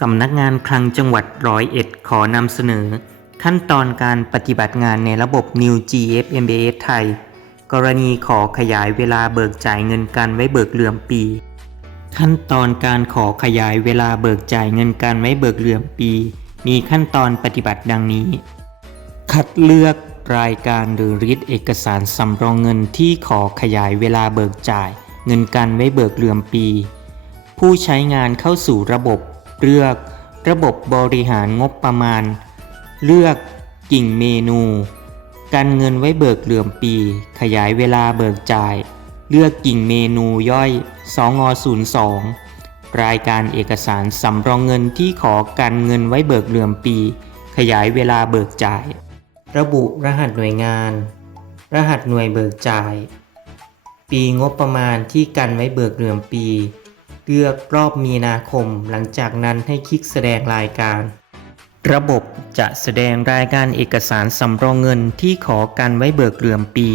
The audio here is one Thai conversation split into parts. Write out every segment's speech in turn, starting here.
สำนักงานคลังจังหวัดร้อยเอ็ดขอนำเสนอ ขั้นตอนการปฏิบัติงานในระบบ New GF MBS ไทย กรณีขอขยายเวลาเบิกจ่ายเงินกันไว้เบิกเหลื่อมปี ขั้นตอนการขอขยายเวลาเบิกจ่ายเงินกันไว้เบิกเหลื่อมปี มีขั้นตอนปฏิบัติดังนี้ คัดเลือกรายการหรือริดเอกสารสำรองเงินที่ขอขยายเวลาเบิกจ่าย เงินกันไว้เบิกเหลื่อมปี ผู้ใช้งานเข้าสู่ระบบ เลือกระบบบริหารงบประมาณ เลือกกิ่งเมนู การเงินไว้เบิกเหลื่อมปี ขยายเวลาเบิกจ่าย เลือกกิ่งเมนูย่อย2อ02 รายการเอกสารสำรองเงินที่ขอการเงินไว้เบิกเหลื่อมปี ขยายเวลาเบิกจ่าย ระบุรหัสหน่วยงาน รหัสหน่วยเบิกจ่าย ปีงบประมาณที่กันไว้เบิกเหลื่อมปี เลือกรอบมีนาคม หลังจากนั้นให้คลิกแสดงรายการ ระบบจะแสดงรายการเอกสารสำรองเงินที่ขอกันไว้เบิกเหลื่อมปี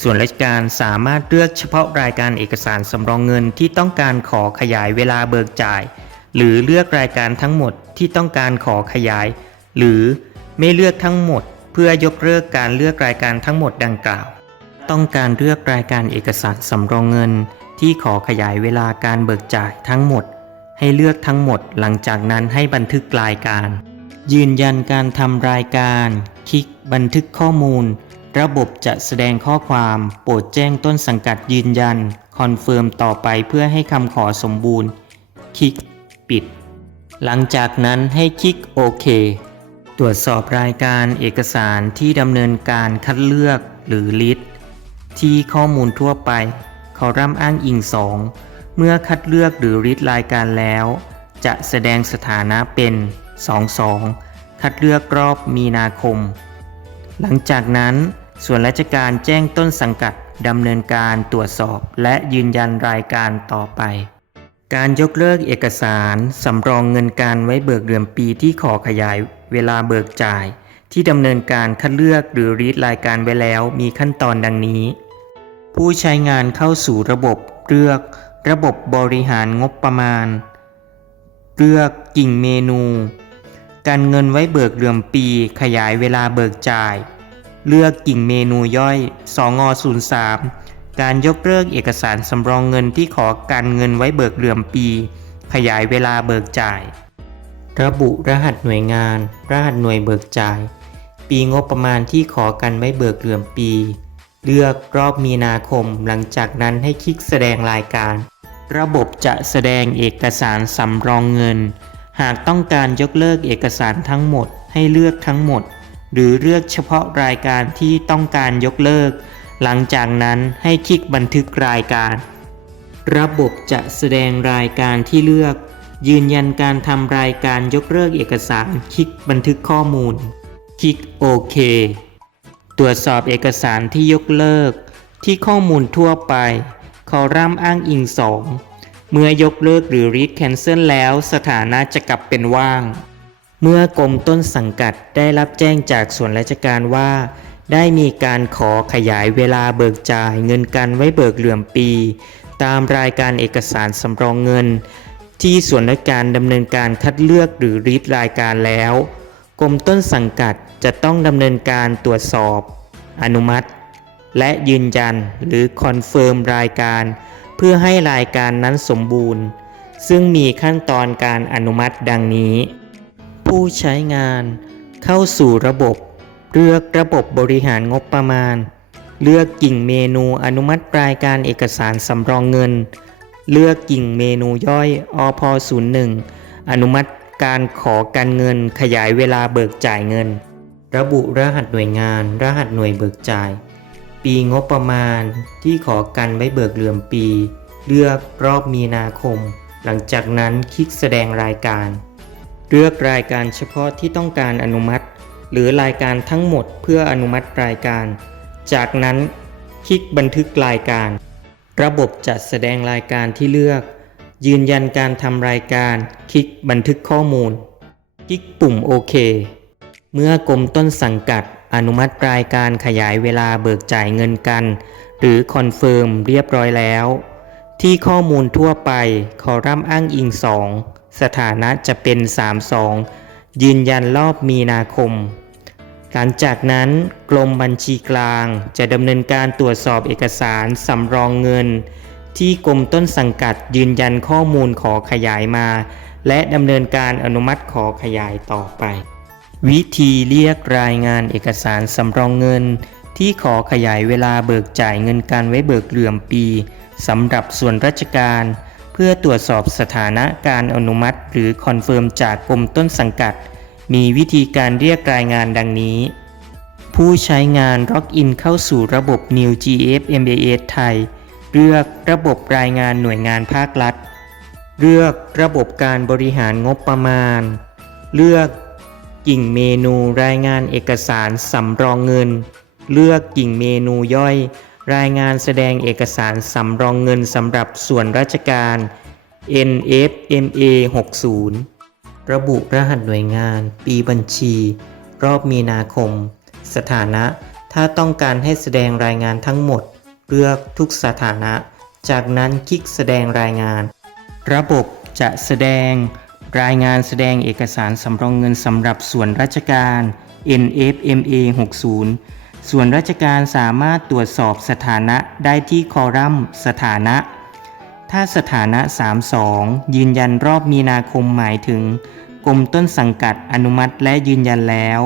ส่วนราชการสามารถเลือกเฉพาะรายการเอกสารสำรองเงินที่ต้องการขอขยายเวลาเบิกจ่าย หรือเลือกรายการทั้งหมดที่ต้องการขอขยาย หรือไม่เลือกทั้งหมด เพื่อยกเลิกการเลือกรายการทั้งหมดดังกล่าว ต้องการเลือกรายการเอกสารสำรองเงิน ที่ขอขยายเวลาการเบิกจ่ายทั้งหมด ให้เลือกทั้งหมดหลังจากนั้นให้บันทึกรายการ ยืนยันการทำรายการ คลิกบันทึกข้อมูล ระบบจะแสดงข้อความ โปรดแจ้งต้นสังกัดยืนยัน คอนเฟิร์มต่อไปเพื่อให้คำขอสมบูรณ์ คลิกปิด หลังจากนั้นให้คลิกโอเคตรวจสอบรายการเอกสารที่ดำเนินการคัดเลือกหรือลิสต์ที่ข้อมูลทั่วไป คอลัมน์อ้างอิง 2 เมื่อคัดเลือกหรือลิสต์รายการแล้ว จะแสดงสถานะเป็น 22 คัดเลือกรอบมีนาคม หลังจากนั้นส่วนราชการแจ้งต้นสังกัดดำเนินการตรวจสอบและยืนยันรายการต่อไป การยกเลิกเอกสารสำรองเงินการไว้เบิกเดือนปีที่ขอขยายเวลาเบิกจ่าย ที่ดำเนินการคัดเลือกหรือรีดรายการไว้แล้วมีขั้นตอนดังนี้ ผู้ใช้งานเข้าสู่ระบบเลือกระบบบริหารงบประมาณ เลือกกิ่งเมนู การเงินไว้เบิกเดือนปี ขยายเวลาเบิกจ่าย เลือกกิ่งเมนูย่อย2อ03การยกเลิกเอกสารสำรองเงินที่ขอการเงินไว้เบิกเหลื่อมปี ขยายเวลาเบิกจ่าย ระบุรหัสหน่วยงาน รหัสหน่วยเบิกจ่าย ปีงบประมาณที่ขอกันไว้เบิกเหลื่อมปี เลือกรอบมีนาคม หลังจากนั้นให้คลิกแสดงรายการ ระบบจะแสดงเอกสารสำรองเงิน หากต้องการยกเลิกเอกสารทั้งหมด ให้เลือกทั้งหมด หรือเลือกเฉพาะรายการที่ต้องการยกเลิก หลังจากนั้นให้คลิกบันทึกรายการ ระบบจะแสดงรายการที่เลือก ยืนยันการทำรายการยกเลิกเอกสาร คลิกบันทึกข้อมูล คลิกโอเค ตรวจสอบเอกสารที่ยกเลิก ที่ข้อมูลทั่วไปคอลัมน์อ้างอิง 2 เมื่อยกเลิกหรือ read cancel แล้วสถานะจะกลับเป็นว่าง เมื่อกรมต้นสังกัดได้รับแจ้งจากส่วนราชการว่า ได้มีการขอขยายเวลาเบิกจ่ายเงินกันไว้เบิกเหลื่อมปี ตามรายการเอกสารสำรองเงิน ที่ส่วนราชการดำเนินการคัดเลือกหรือรีดรายการแล้วกรมต้นสังกัด จะต้องดำเนินการตรวจสอบ อนุมัติ และยืนยันหรือคอนเฟิร์มรายการ เพื่อให้รายการนั้นสมบูรณ์ ซึ่งมีขั้นตอนการอนุมัติดังนี้ ผู้ใช้งาน เข้าสู่ระบบ เลือกระบบบริหารงบประมาณ เลือกกิ่งเมนูอนุมัติรายการเอกสารสำรองเงิน เลือกกิ่งเมนูย่อยอพ01อนุมัติการขอการเงินขยายเวลาเบิกจ่ายเงิน ระบุรหัสหน่วยงาน รหัสหน่วยเบิกจ่าย ปีงบประมาณที่ขอกันไว้เบิกเหลื่อมปี เลือกรอบมีนาคม หลังจากนั้นคลิกแสดงรายการ เลือกรายการเฉพาะที่ต้องการอนุมัติ หรือรายการทั้งหมดเพื่ออนุมัติรายการ จากนั้นคลิกบันทึกรายการ ระบบจัดแสดงรายการที่เลือก ยืนยันการทำรายการ คลิกบันทึกข้อมูล คลิกปุ่มโอเค เมื่อกรมต้นสังกัดอนุมัติรายการขยายเวลาเบิกจ่ายเงินกัน หรือคอนเฟิร์มเรียบร้อยแล้ว ที่ข้อมูลทั่วไปคอลัมน์อ้างอิง 2 สถานะจะเป็น 32 ยืนยันรอบมีนาคม หลังจากนั้นกรมบัญชีกลางจะดำเนินการตรวจสอบเอกสารสำรองเงิน ที่กรมต้นสังกัดยืนยันข้อมูลขอขยายมา และดำเนินการอนุมัติขอขยายต่อไป วิธีเรียกรายงานเอกสารสำรองเงิน ที่ขอขยายเวลาเบิกจ่ายเงินการไว้เบิกเหลื่อมปีสำหรับส่วนราชการ เพื่อตรวจสอบสถานะการอนุมัติ หรือคอนเฟิร์มจากกรมต้นสังกัด มีวิธีการเรียกรายงานดังนี้ ผู้ใช้งานล็อกอินเข้าสู่ระบบ New GF MBS ไทย เลือกระบบรายงานหน่วยงานภาครัฐ เลือกระบบการบริหารงบประมาณ เลือก กิ่งเมนูรายงานเอกสารสำรองเงิน เลือกกิ่งเมนูย่อย รายงานแสดงเอกสารสำรองเงินสำหรับส่วนราชการ NFMA 60 ระบุรหัสหน่วยงาน ปีบัญชี รอบมีนาคม สถานะ ถ้าต้องการให้แสดงรายงานทั้งหมด เลือกทุกสถานะ จากนั้นคลิกแสดงรายงาน ระบบจะแสดง รายงานแสดงเอกสารสำรองเงินสำหรับส่วนราชการ NFMA 60 ส่วนราชการสามารถตรวจสอบสถานะได้ที่คอลัมน์สถานะ ถ้าสถานะ 32 ยืนยันรอบมีนาคมหมายถึง กรมต้นสังกัดอนุมัติและยืนยันแล้ว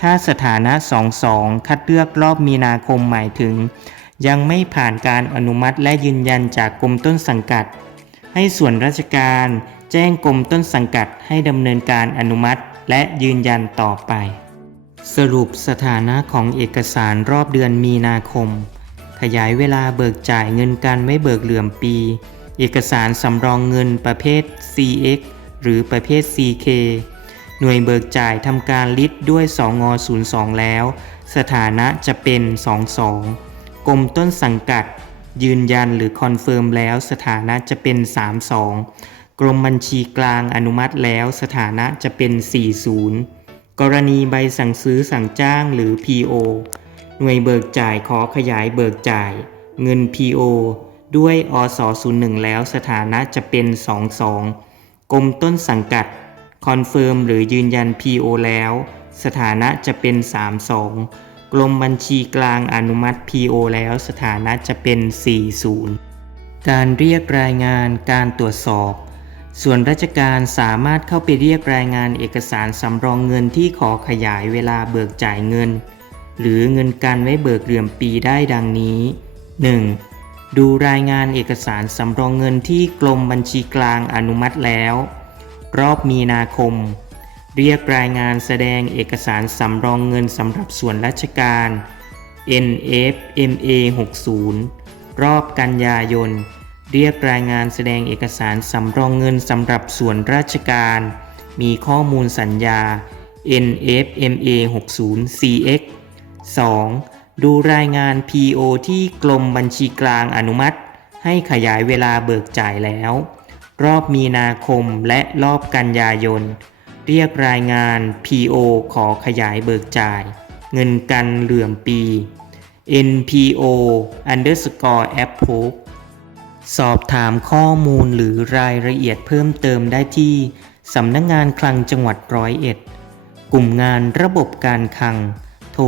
ถ้าสถานะ 22 คัดเลือกรอบมีนาคมหมายถึง ยังไม่ผ่านการอนุมัติและยืนยันจากกรมต้นสังกัด ให้ส่วนราชการ แจ้งกรมต้นสังกัดให้ดำเนินการอนุมัติและยืนยันต่อไป สรุปสถานะของเอกสารรอบเดือนมีนาคม ขยายเวลาเบิกจ่ายเงินการไม่เบิกเหลื่อมปี เอกสารสำรองเงินประเภท CX หรือประเภท CK หน่วยเบิกจ่ายทำการลิดด้วย2ง02 แล้ว สถานะจะเป็น 22 กรมต้นสังกัด ยืนยันหรือคอนเฟิร์มแล้วสถานะจะเป็น 32 กรมบัญชีกลางอนุมัติแล้วสถานะจะเป็น 40 กรณีใบสั่งซื้อสั่งจ้างหรือ PO หน่วยเบิกจ่ายขอขยายเบิกจ่าย เงิน PO ด้วยอส01แล้วสถานะจะเป็น 22 กรมต้นสังกัดคอนเฟิร์มหรือยืนยัน PO แล้ว สถานะจะเป็น 32 กรมบัญชีกลางอนุมัติ PO แล้วสถานะจะเป็น 40 การเรียกรายงานการตรวจสอบ ส่วนราชการสามารถเข้าไปเรียกรายงานเอกสารสำรองเงินที่ขอขยายเวลาเบิกจ่ายเงิน หรือเงินการไว้เบิกเหลื่อมปีได้ดังนี้ 1. ดูรายงานเอกสารสำรองเงินที่กรมบัญชีกลางอนุมัติแล้ว รอบมีนาคม เรียกรายงานแสดงเอกสารสำรองเงินสำหรับส่วนราชการ NFMA 60 รอบกันยายน เรียกรายงานแสดงเอกสารสำรองเงินสำหรับส่วนราชการ มีข้อมูลสัญญา NFMA 60 CX 2. ดูรายงาน PO ที่กรมบัญชีกลางอนุมัติ ให้ขยายเวลาเบิกจ่ายแล้ว รอบมีนาคมและรอบกันยายน เรียกรายงาน PO ขอขยายเบิกจ่าย เงินกันเหลื่อมปี NPO underscore approve สอบถามข้อมูลหรือรายละเอียดเพิ่มเติมได้ที่สำนักงงานคลังจังหวัดร้อยเอ็ด กลุ่มงานระบบการคลัง โทร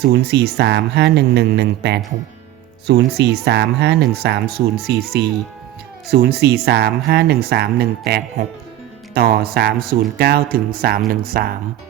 043511186 043513044 0435131186 ต่อ 309ถึง313